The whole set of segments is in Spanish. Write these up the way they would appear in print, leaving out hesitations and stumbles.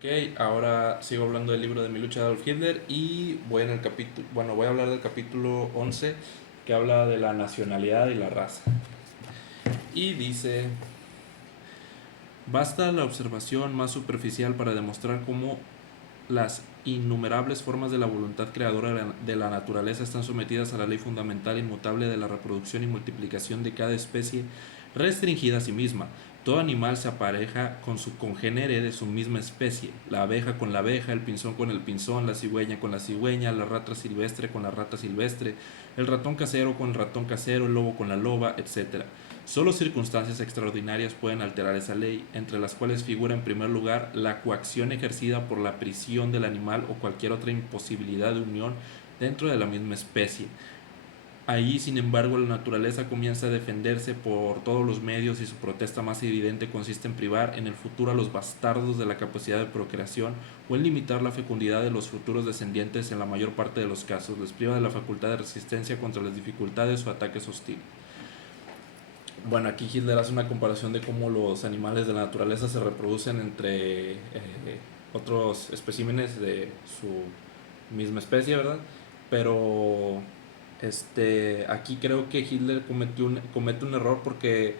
Ok, ahora sigo hablando del libro de Mi lucha de Adolf Hitler y voy a hablar del capítulo 11 que habla de la nacionalidad y la raza. Y dice, basta la observación más superficial para demostrar cómo las innumerables formas de la voluntad creadora de la naturaleza están sometidas a la ley fundamental e inmutable de la reproducción y multiplicación de cada especie restringida a sí misma. Todo animal se apareja con su congénere de su misma especie, la abeja con la abeja, el pinzón con el pinzón, la cigüeña con la cigüeña, la rata silvestre con la rata silvestre, el ratón casero con el ratón casero, el lobo con la loba, etc. Solo circunstancias extraordinarias pueden alterar esa ley, entre las cuales figura en primer lugar la coacción ejercida por la prisión del animal o cualquier otra imposibilidad de unión dentro de la misma especie. Ahí, sin embargo, la naturaleza comienza a defenderse por todos los medios y su protesta más evidente consiste en privar en el futuro a los bastardos de la capacidad de procreación o en limitar la fecundidad de los futuros descendientes en la mayor parte de los casos. Les priva de la facultad de resistencia contra las dificultades o ataques hostiles. Bueno, aquí Hitler hace una comparación de cómo los animales de la naturaleza se reproducen entre otros especímenes de su misma especie, ¿verdad? Pero aquí creo que Hitler comete un error porque,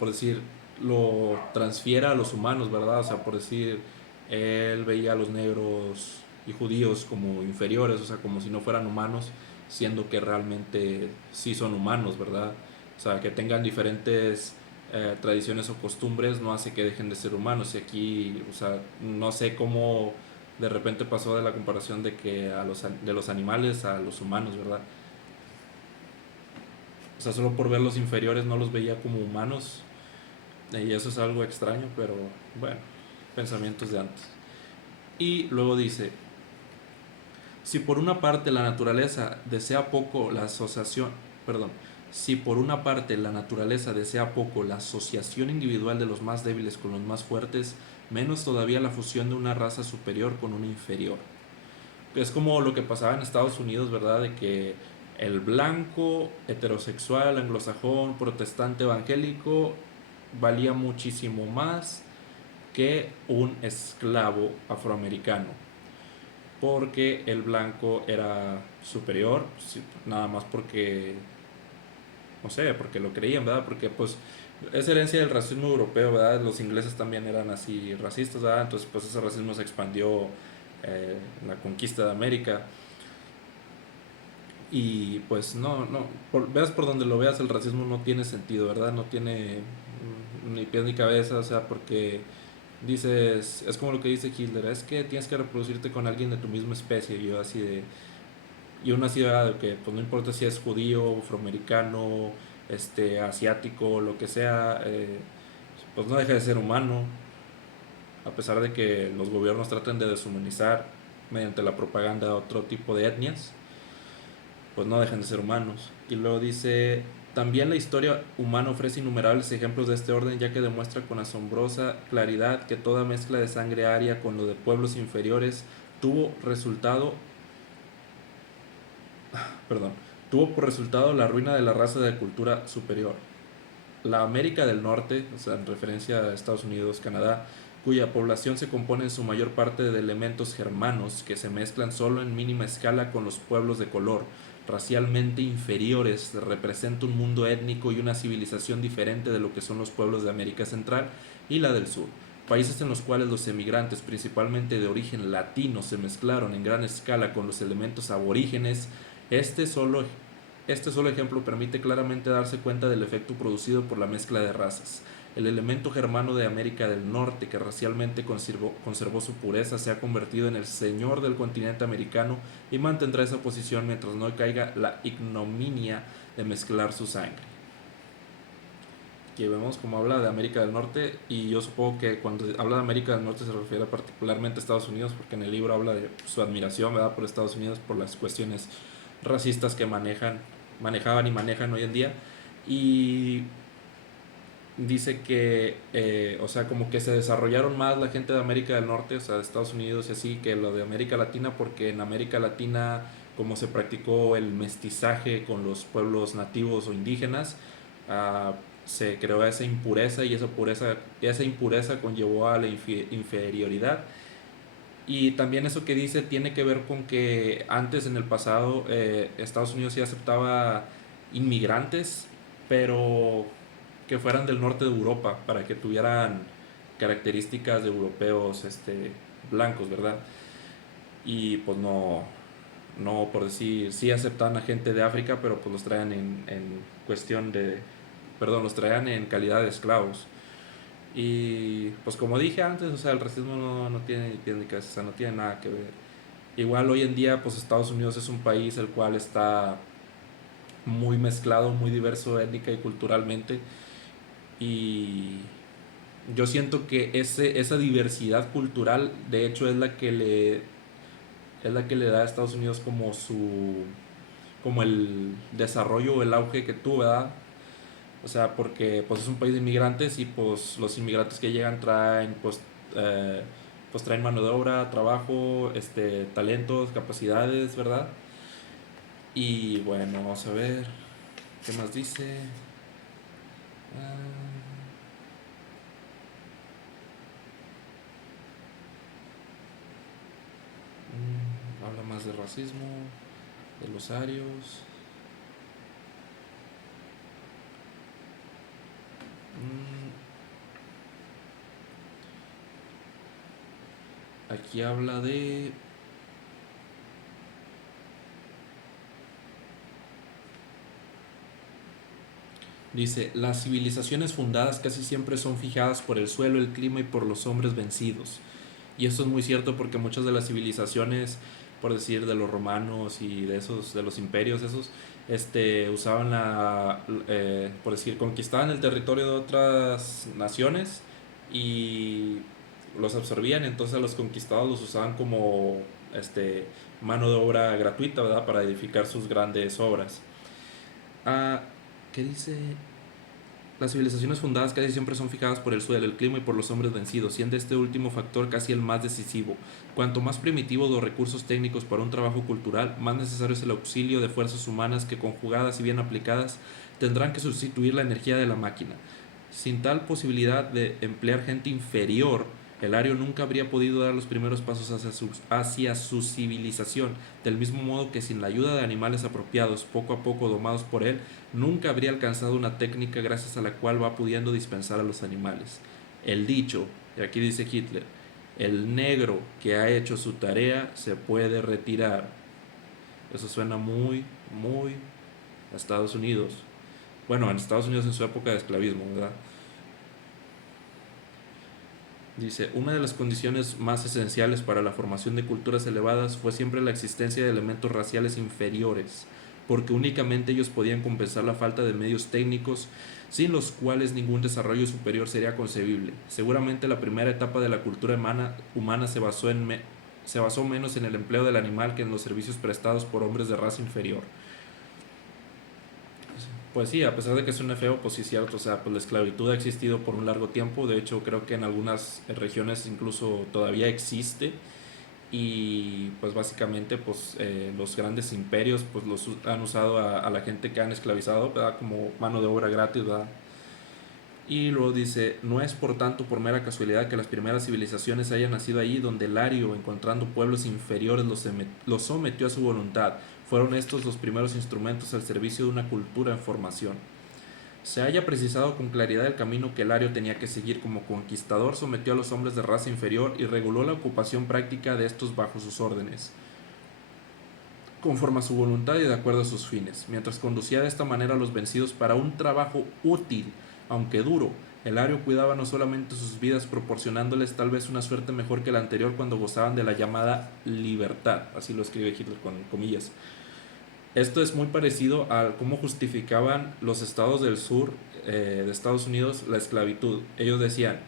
por decir, lo transfiere a los humanos, ¿verdad? O sea, por decir, él veía a los negros y judíos como inferiores, o sea, como si no fueran humanos, siendo que realmente sí son humanos, ¿verdad? O sea, que tengan diferentes tradiciones o costumbres no hace que dejen de ser humanos. Y aquí, o sea, no sé cómo de repente pasó de la comparación de que de los animales a los humanos, ¿verdad? O sea, solo por verlos inferiores no los veía como humanos. Y eso es algo extraño, pero bueno, pensamientos de antes. Y luego dice, si por una parte la naturaleza desea poco la asociación, perdón, si por una parte la naturaleza desea poco la asociación individual de los más débiles con los más fuertes, menos todavía la fusión de una raza superior con una inferior. Es como lo que pasaba en Estados Unidos, ¿verdad? De que el blanco, heterosexual, anglosajón, protestante, evangélico, valía muchísimo más que un esclavo afroamericano porque el blanco era superior, nada más porque, no sé, porque lo creían, ¿verdad? Porque pues es herencia del racismo europeo, ¿verdad? Los ingleses también eran así racistas, ¿verdad? Entonces pues ese racismo se expandió en la conquista de América y pues veas por donde lo veas, el racismo no tiene sentido, ¿verdad? No tiene ni pies ni cabeza, o sea, porque dices, es como lo que dice Hitler, es que tienes que reproducirte con alguien de tu misma especie, y yo así de, y uno así de que pues no importa si es judío, afroamericano, asiático, lo que sea, pues no deja de ser humano, a pesar de que los gobiernos traten de deshumanizar mediante la propaganda de otro tipo de etnias, pues no dejan de ser humanos. Y luego dice, también la historia humana ofrece innumerables ejemplos de este orden, ya que demuestra con asombrosa claridad que toda mezcla de sangre aria con lo de pueblos inferiores tuvo resultado perdón, tuvo por resultado la ruina de la raza de cultura superior. La América del Norte, o sea, en referencia a Estados Unidos, Canadá, cuya población se compone en su mayor parte de elementos germanos que se mezclan solo en mínima escala con los pueblos de color, racialmente inferiores, representa un mundo étnico y una civilización diferente de lo que son los pueblos de América Central y la del Sur. Países en los cuales los emigrantes, principalmente de origen latino, se mezclaron en gran escala con los elementos aborígenes, este solo este solo ejemplo permite claramente darse cuenta del efecto producido por la mezcla de razas. El elemento germano de América del Norte, que racialmente conservó su pureza, se ha convertido en el señor del continente americano y mantendrá esa posición mientras no caiga la ignominia de mezclar su sangre. Aquí vemos como habla de América del Norte y yo supongo que cuando habla de América del Norte se refiere particularmente a Estados Unidos porque en el libro habla de su admiración, ¿verdad?, por Estados Unidos por las cuestiones racistas que manejaban y manejan hoy en día. Y dice que, o sea, como que se desarrollaron más la gente de América del Norte, o sea, de Estados Unidos y así, que lo de América Latina, porque en América Latina, como se practicó el mestizaje con los pueblos nativos o indígenas, se creó esa impureza y esa impureza conllevó a la inferioridad. Y también eso que dice tiene que ver con que antes en el pasado Estados Unidos sí aceptaba inmigrantes, pero que fueran del norte de Europa para que tuvieran características de europeos blancos, ¿verdad? Y pues no por decir, sí aceptaban a gente de África, pero pues los traían en cuestión de, perdón, los traían en calidad de esclavos. Y pues como dije antes, o sea, el racismo no tiene ni pies ni cabeza, o sea, no tiene nada que ver. Igual hoy en día, pues Estados Unidos es un país el cual está muy mezclado, muy diverso étnica y culturalmente. Y yo siento que esa diversidad cultural, de hecho, es la que le da a Estados Unidos como el desarrollo o el auge que tuvo, ¿verdad? O sea, porque pues es un país de inmigrantes y pues los inmigrantes que llegan traen eh, pues traen mano de obra, trabajo, talentos, capacidades, ¿verdad? Y bueno, vamos a ver qué más dice. Ah, habla más de racismo, de los arios. Mm, aquí habla de. Dice, las civilizaciones fundadas casi siempre son fijadas por el suelo, el clima y por los hombres vencidos. Y esto es muy cierto porque muchas de las civilizaciones, por decir de los romanos y de esos, de los imperios, esos, usaban por decir, conquistaban el territorio de otras naciones y los absorbían, entonces a los conquistados los usaban como mano de obra gratuita, ¿verdad? Para edificar sus grandes obras. Ah, ¿qué dice? Las civilizaciones fundadas casi siempre son fijadas por el suelo, el clima y por los hombres vencidos, siendo este último factor casi el más decisivo. Cuanto más primitivos los recursos técnicos para un trabajo cultural, más necesario es el auxilio de fuerzas humanas que, conjugadas y bien aplicadas, tendrán que sustituir la energía de la máquina. Sin tal posibilidad de emplear gente inferior, el ario nunca habría podido dar los primeros pasos hacia su civilización, del mismo modo que sin la ayuda de animales apropiados, poco a poco domados por él, nunca habría alcanzado una técnica gracias a la cual va pudiendo dispensar a los animales. El dicho, y aquí dice Hitler, el negro que ha hecho su tarea se puede retirar. Eso suena muy, muy a Estados Unidos. Bueno, en Estados Unidos en su época de esclavismo, ¿verdad? Dice, una de las condiciones más esenciales para la formación de culturas elevadas fue siempre la existencia de elementos raciales inferiores, porque únicamente ellos podían compensar la falta de medios técnicos sin los cuales ningún desarrollo superior sería concebible. Seguramente la primera etapa de la cultura humana se basó menos en el empleo del animal que en los servicios prestados por hombres de raza inferior. Pues sí, a pesar de que suene feo, pues sí es cierto, o sea, pues la esclavitud ha existido por un largo tiempo, de hecho creo que en algunas regiones incluso todavía existe y pues básicamente pues los grandes imperios pues han usado a la gente que han esclavizado, ¿verdad? Como mano de obra gratis, ¿verdad? Y luego dice, no es por tanto por mera casualidad que las primeras civilizaciones hayan nacido allí donde Lario, encontrando pueblos inferiores, los sometió a su voluntad. Fueron estos los primeros instrumentos al servicio de una cultura en formación. Se haya precisado con claridad el camino que Lario tenía que seguir como conquistador, sometió a los hombres de raza inferior y reguló la ocupación práctica de estos bajo sus órdenes, conforme a su voluntad y de acuerdo a sus fines, mientras conducía de esta manera a los vencidos para un trabajo útil, aunque duro. El Ario cuidaba no solamente sus vidas, proporcionándoles tal vez una suerte mejor que la anterior cuando gozaban de la llamada libertad, así lo escribe Hitler con comillas. Esto es muy parecido a cómo justificaban los estados del sur de Estados Unidos la esclavitud. Ellos decían,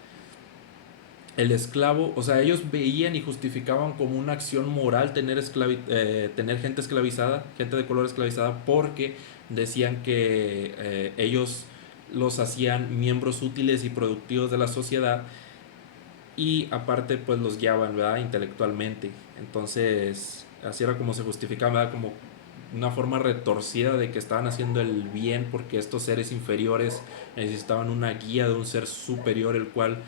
el esclavo, o sea, ellos veían y justificaban como una acción moral tener gente esclavizada, gente de color esclavizada, porque decían que ellos los hacían miembros útiles y productivos de la sociedad y aparte pues los guiaban, ¿verdad? Intelectualmente. Entonces, así era como se justificaba, ¿verdad? Como una forma retorcida de que estaban haciendo el bien porque estos seres inferiores necesitaban una guía de un ser superior el cual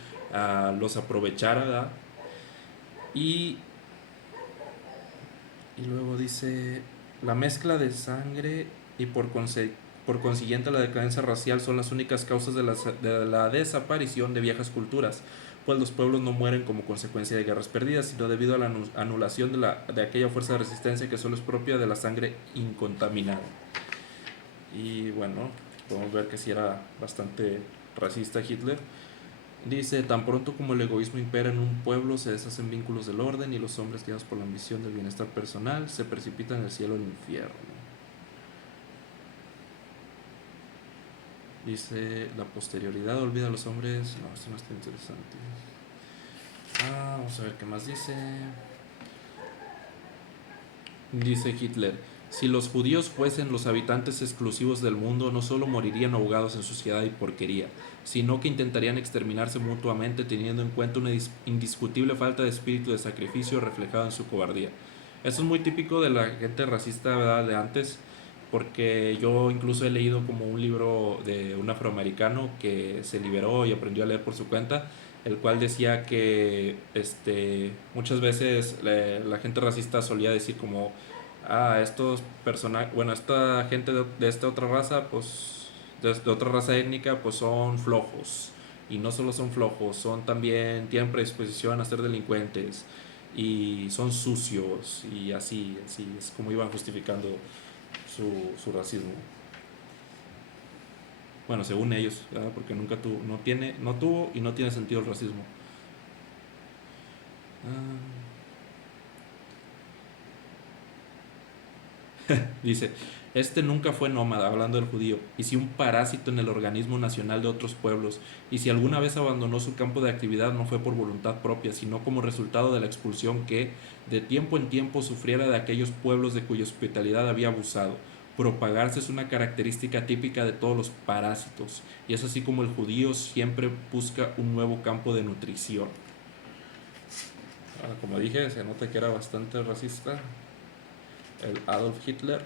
los aprovechara, ¿verdad? Y, y luego dice, la mezcla de sangre y por consiguiente la decadencia racial son las únicas causas de la desaparición de viejas culturas, pues los pueblos no mueren como consecuencia de guerras perdidas, sino debido a la anulación de aquella fuerza de resistencia que solo es propia de la sangre incontaminada. Y bueno, podemos ver que sí era bastante racista Hitler. Dice, tan pronto como el egoísmo impera en un pueblo, se deshacen vínculos del orden y los hombres guiados por la ambición del bienestar personal se precipitan del cielo al infierno. Dice, la posterioridad olvida a los hombres. No, esto no está interesante. Vamos a ver qué más dice. Dice Hitler, si los judíos fuesen los habitantes exclusivos del mundo, no solo morirían ahogados en suciedad y porquería, sino que intentarían exterminarse mutuamente teniendo en cuenta una indiscutible falta de espíritu de sacrificio reflejado en su cobardía. Eso es muy típico de la gente racista, ¿verdad? De antes, porque yo incluso he leído como un libro de un afroamericano que se liberó y aprendió a leer por su cuenta, el cual decía que muchas veces la gente racista solía decir como, estos personajes, bueno, esta gente de esta otra raza, pues, de otra raza étnica, pues son flojos. Y no solo son flojos, son también, tienen predisposición a ser delincuentes y son sucios y así es como iban justificando su racismo. Bueno, según ellos, ¿verdad? Porque nunca tuvo, no tuvo y no tiene sentido el racismo. Dice, este nunca fue nómada, hablando del judío, y si un parásito en el organismo nacional de otros pueblos, y si alguna vez abandonó su campo de actividad no fue por voluntad propia, sino como resultado de la expulsión que, de tiempo en tiempo, sufriera de aquellos pueblos de cuya hospitalidad había abusado. Propagarse es una característica típica de todos los parásitos, y es así como el judío siempre busca un nuevo campo de nutrición. Como dije, se nota que era bastante racista el Adolf Hitler.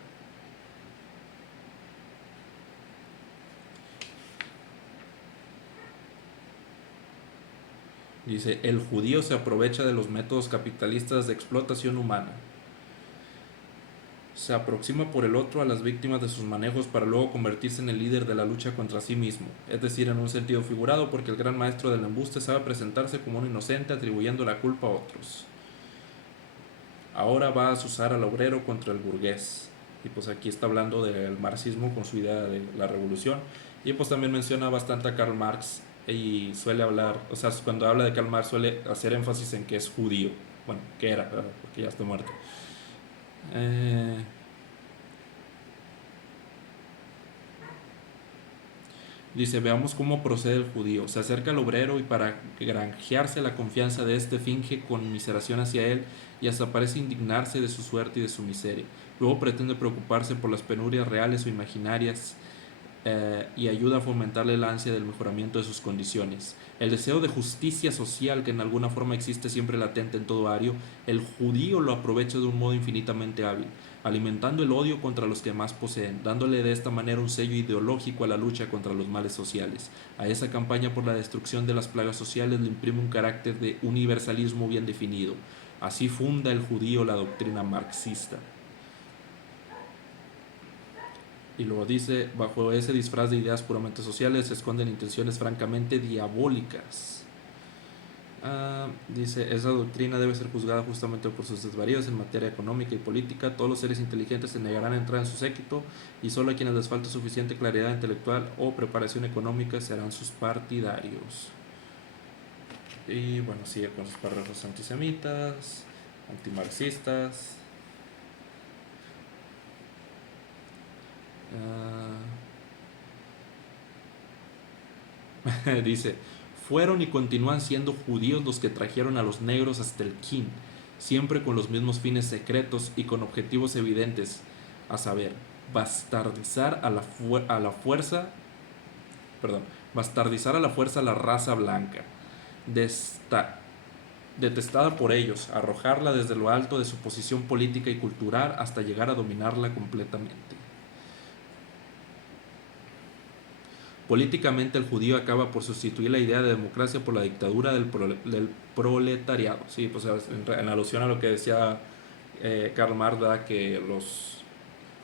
Dice, el judío se aprovecha de los métodos capitalistas de explotación humana. Se aproxima por el otro a las víctimas de sus manejos para luego convertirse en el líder de la lucha contra sí mismo, es decir, en un sentido figurado, porque el gran maestro del embuste sabe presentarse como un inocente atribuyendo la culpa a otros. Ahora va a azuzar al obrero contra el burgués. Y pues aquí está hablando del marxismo con su idea de la revolución. Y pues también menciona bastante a Karl Marx y suele hablar, o sea, cuando habla de Karl Marx suele hacer énfasis en que es judío. Bueno, que era, ¿verdad? Porque ya está muerto. Eh, Dice, veamos cómo procede el judío. Se acerca al obrero y para granjearse la confianza de éste finge conmiseración hacia él y hasta parece indignarse de su suerte y de su miseria. Luego pretende preocuparse por las penurias reales o imaginarias y ayuda a fomentarle la ansia del mejoramiento de sus condiciones. El deseo de justicia social que en alguna forma existe siempre latente en todo ario, el judío lo aprovecha de un modo infinitamente hábil, alimentando el odio contra los que más poseen, dándole de esta manera un sello ideológico a la lucha contra los males sociales. A esa campaña por la destrucción de las plagas sociales le imprime un carácter de universalismo bien definido. Así funda el judío la doctrina marxista. Y luego dice, bajo ese disfraz de ideas puramente sociales se esconden intenciones francamente diabólicas. Dice, esa doctrina debe ser juzgada justamente por sus desvaríos en materia económica y política. Todos los seres inteligentes se negarán a entrar en su séquito y solo a quienes les falte suficiente claridad intelectual o preparación económica serán sus partidarios. Y bueno, sigue con sus párrafos antisemitas, antimarxistas. Dice, fueron y continúan siendo judíos los que trajeron a los negros hasta el Kin, siempre con los mismos fines secretos y con objetivos evidentes, a saber, bastardizar a la fuerza, perdón, bastardizar a la fuerza la raza blanca, desta detestada por ellos, arrojarla desde lo alto de su posición política y cultural hasta llegar a dominarla completamente. Políticamente, el judío acaba por sustituir la idea de democracia por la dictadura del proletariado. Sí, pues en alusión a lo que decía Karl Marx, ¿verdad? Que los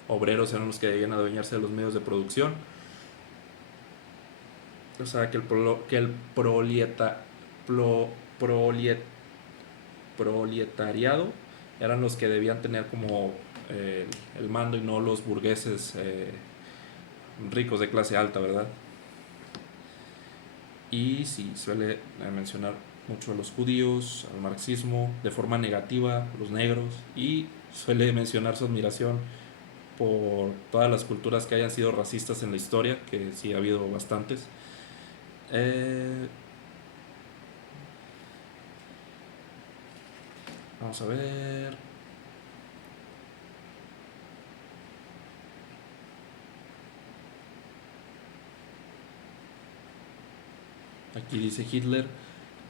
obreros eran los que debían adueñarse de los medios de producción. O sea, que el proliet, proletariado eran los que debían tener como el mando y no los burgueses ricos de clase alta, ¿verdad? Y sí, suele mencionar mucho a los judíos, al marxismo, de forma negativa, a los negros, y suele mencionar su admiración por todas las culturas que hayan sido racistas en la historia, que sí ha habido bastantes. Eh, Vamos a ver. Aquí dice Hitler: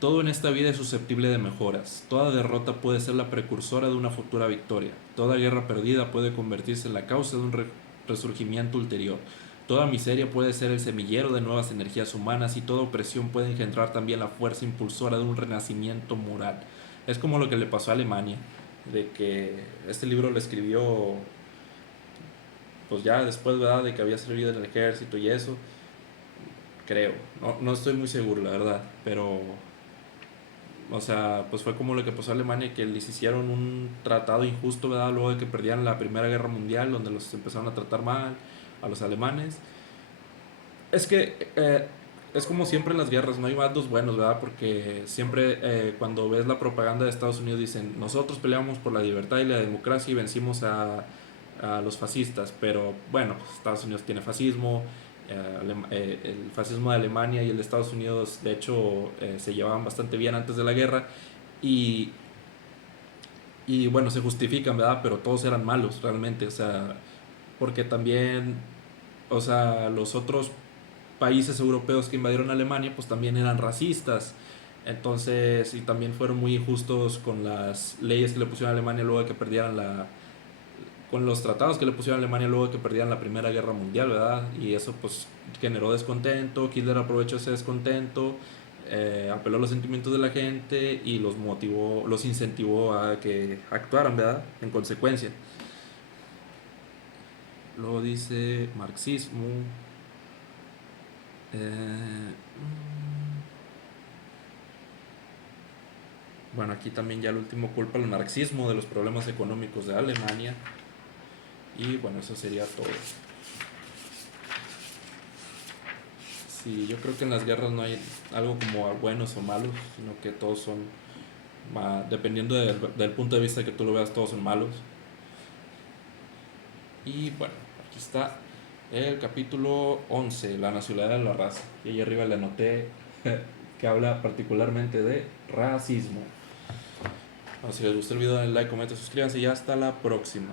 todo en esta vida es susceptible de mejoras. Toda derrota puede ser la precursora de una futura victoria. Toda guerra perdida puede convertirse en la causa de un resurgimiento ulterior. Toda miseria puede ser el semillero de nuevas energías humanas y toda opresión puede engendrar también la fuerza impulsora de un renacimiento moral. Es como lo que le pasó a Alemania, de que este libro lo escribió pues ya después, ¿verdad? De que había servido en el ejército y eso, creo. No estoy muy seguro, la verdad, pero o sea, pues fue como lo que pasó a Alemania, que les hicieron un tratado injusto, ¿verdad? Luego de que perdían la Primera Guerra Mundial, donde los empezaron a tratar mal a los alemanes. Es que es como siempre en las guerras, no hay bandos buenos, ¿verdad? Porque siempre cuando ves la propaganda de Estados Unidos dicen: nosotros peleamos por la libertad y la democracia y vencimos a los fascistas. Pero bueno, pues Estados Unidos tiene fascismo, el fascismo de Alemania y el de Estados Unidos de hecho se llevaban bastante bien antes de la guerra, y, y bueno, se justifican, ¿verdad? Pero todos eran malos realmente, o sea, porque también, o sea, los otros países europeos que invadieron Alemania pues también eran racistas. Entonces, y también fueron muy injustos con las leyes que le pusieron a Alemania luego de que perdieran con los tratados que le pusieron a Alemania luego de que perdieran la Primera Guerra Mundial, ¿verdad? Y eso pues generó descontento. Hitler aprovechó ese descontento, apeló a los sentimientos de la gente y los motivó, los incentivó a que actuaran, ¿verdad? En consecuencia. Luego dice marxismo. Eh, bueno, aquí también ya el último culpa al marxismo de los problemas económicos de Alemania. Y bueno, eso sería todo. Sí, yo creo que en las guerras no hay algo como buenos o malos, sino que todos son, dependiendo del punto de vista que tú lo veas, todos son malos. Y bueno, aquí está el capítulo 11, la nacionalidad de la raza. Y ahí arriba le anoté que habla particularmente de racismo. Bueno, si les gustó el video, denle like, comenten, suscríbanse y hasta la próxima.